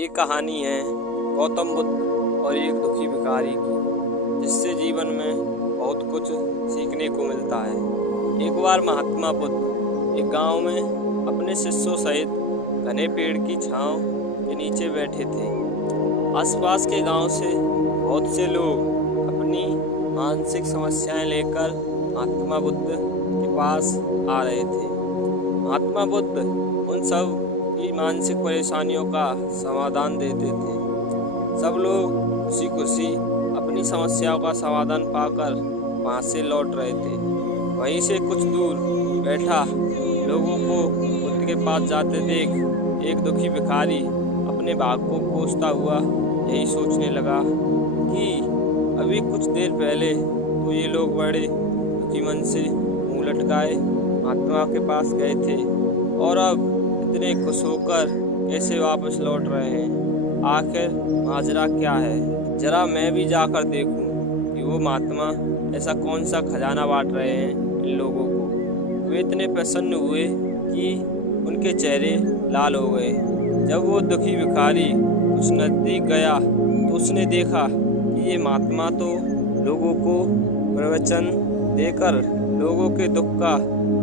ये कहानी है गौतम बुद्ध और एक दुखी भिखारी की, जिससे जीवन में बहुत कुछ सीखने को मिलता है। एक बार महात्मा बुद्ध एक गांव में अपने शिष्यों सहित घने पेड़ की छांव के नीचे बैठे थे। आसपास के गांव से बहुत से लोग अपनी मानसिक समस्याएं लेकर महात्मा बुद्ध के पास आ रहे थे। महात्मा बुद्ध उन सब की मानसिक परेशानियों का समाधान देते थे। सब लोग खुशी खुशी अपनी समस्याओं का समाधान पाकर वहाँ से लौट रहे थे। वहीं से कुछ दूर बैठा लोगों को बुद्ध के पास जाते देख एक दुखी भिखारी अपने भाग को कोसता हुआ यही सोचने लगा कि अभी कुछ देर पहले तो ये लोग बड़े दुखी मन से मुँह लटकाए महात्मा के पास गए थे, और अब इतने खुश होकर कैसे वापस लौट रहे हैं। आखिर माजरा क्या है? जरा मैं भी जाकर देखूं कि वो महात्मा ऐसा कौन सा खजाना बांट रहे हैं इन लोगों को। वे इतने प्रसन्न हुए कि उनके चेहरे लाल हो गए। जब वो दुखी भिखारी कुछ नज़दीक गया तो उसने देखा कि ये महात्मा तो लोगों को प्रवचन देकर लोगों के दुख का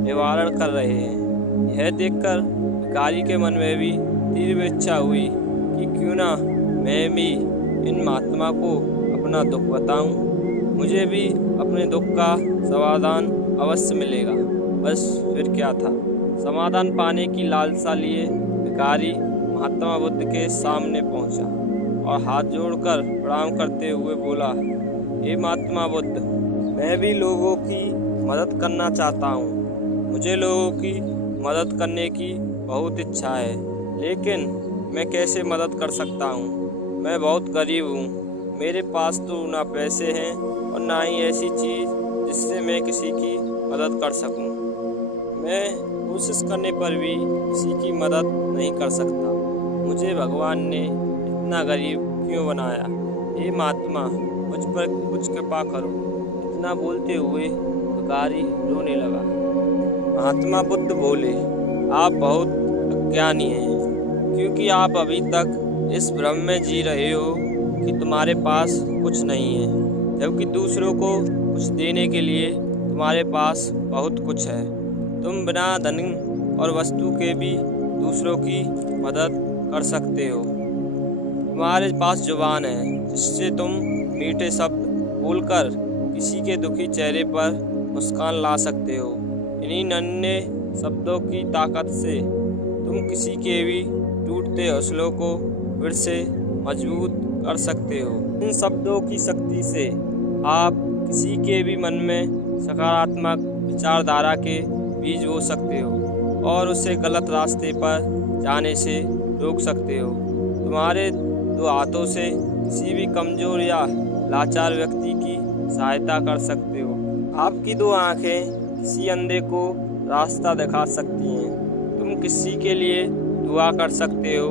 निवारण कर रहे हैं। यह देखकर भिखारी के मन में भी तीव्र इच्छा हुई कि क्यों ना मैं भी इन महात्मा को अपना दुख बताऊं। मुझे भी अपने दुख का समाधान अवश्य मिलेगा। बस फिर क्या था, समाधान पाने की लालसा लिए भिखारी महात्मा बुद्ध के सामने पहुंचा और हाथ जोड़कर प्रणाम करते हुए बोला, हे महात्मा बुद्ध, मैं भी लोगों की मदद करना चाहता हूँ। मुझे लोगों की मदद करने की बहुत इच्छा है, लेकिन मैं कैसे मदद कर सकता हूँ? मैं बहुत गरीब हूँ। मेरे पास तो ना पैसे हैं और ना ही ऐसी चीज़ जिससे मैं किसी की मदद कर सकूँ। मैं कोशिश करने पर भी किसी की मदद नहीं कर सकता। मुझे भगवान ने इतना गरीब क्यों बनाया? हे महात्मा, मुझ पर कुछ कृपा करो। इतना बोलते हुए भिखारी रोने लगा। महात्मा बुद्ध बोले, आप बहुत अज्ञानी हैं, क्योंकि आप अभी तक इस भ्रम में जी रहे हो कि तुम्हारे पास कुछ नहीं है, जबकि दूसरों को कुछ देने के लिए तुम्हारे पास बहुत कुछ है। तुम बिना धन और वस्तु के भी दूसरों की मदद कर सकते हो। तुम्हारे पास जुबान है, जिससे तुम मीठे शब्द बोलकर किसी के दुखी चेहरे पर मुस्कान ला सकते हो। इन्हीं नन्हे शब्दों की ताकत से तुम किसी के भी टूटते हौसलों को फिर से मजबूत कर सकते हो। इन शब्दों की शक्ति से आप किसी के भी मन में सकारात्मक विचारधारा के बीज बो सकते हो और उसे गलत रास्ते पर जाने से रोक सकते हो। तुम्हारे दो हाथों से किसी भी कमजोर या लाचार व्यक्ति की सहायता कर सकते हो। आपकी दो आंखें किसी अंधे को रास्ता दिखा सकती हैं। तुम किसी के लिए दुआ कर सकते हो।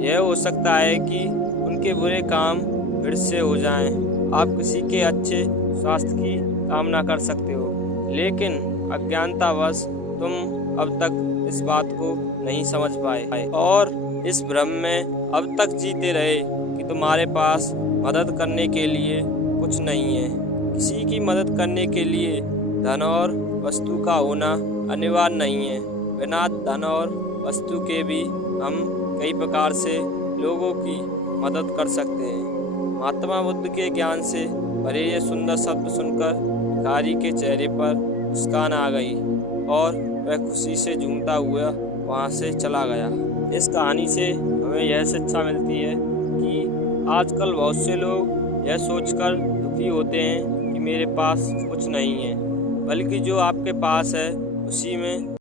यह हो सकता है कि उनके बुरे काम फिर से हो जाएं। आप किसी के अच्छे स्वास्थ्य की कामना कर सकते हो, लेकिन अज्ञानतावश तुम अब तक इस बात को नहीं समझ पाए और इस भ्रम में अब तक जीते रहे कि तुम्हारे पास मदद करने के लिए कुछ नहीं है। किसी की मदद करने के लिए धन और वस्तु का होना अनिवार्य नहीं है। बिना धन और वस्तु के भी हम कई प्रकार से लोगों की मदद कर सकते हैं। महात्मा बुद्ध के ज्ञान से भरे ये सुंदर शब्द सुनकर भिखारी के चेहरे पर मुस्कान आ गई और वह खुशी से झूमता हुआ वहाँ से चला गया। इस कहानी से हमें यह शिक्षा मिलती है कि आजकल बहुत से लोग यह सोचकर दुखी होते हैं कि मेरे पास कुछ नहीं है, बल्कि जो आपके पास है उसी में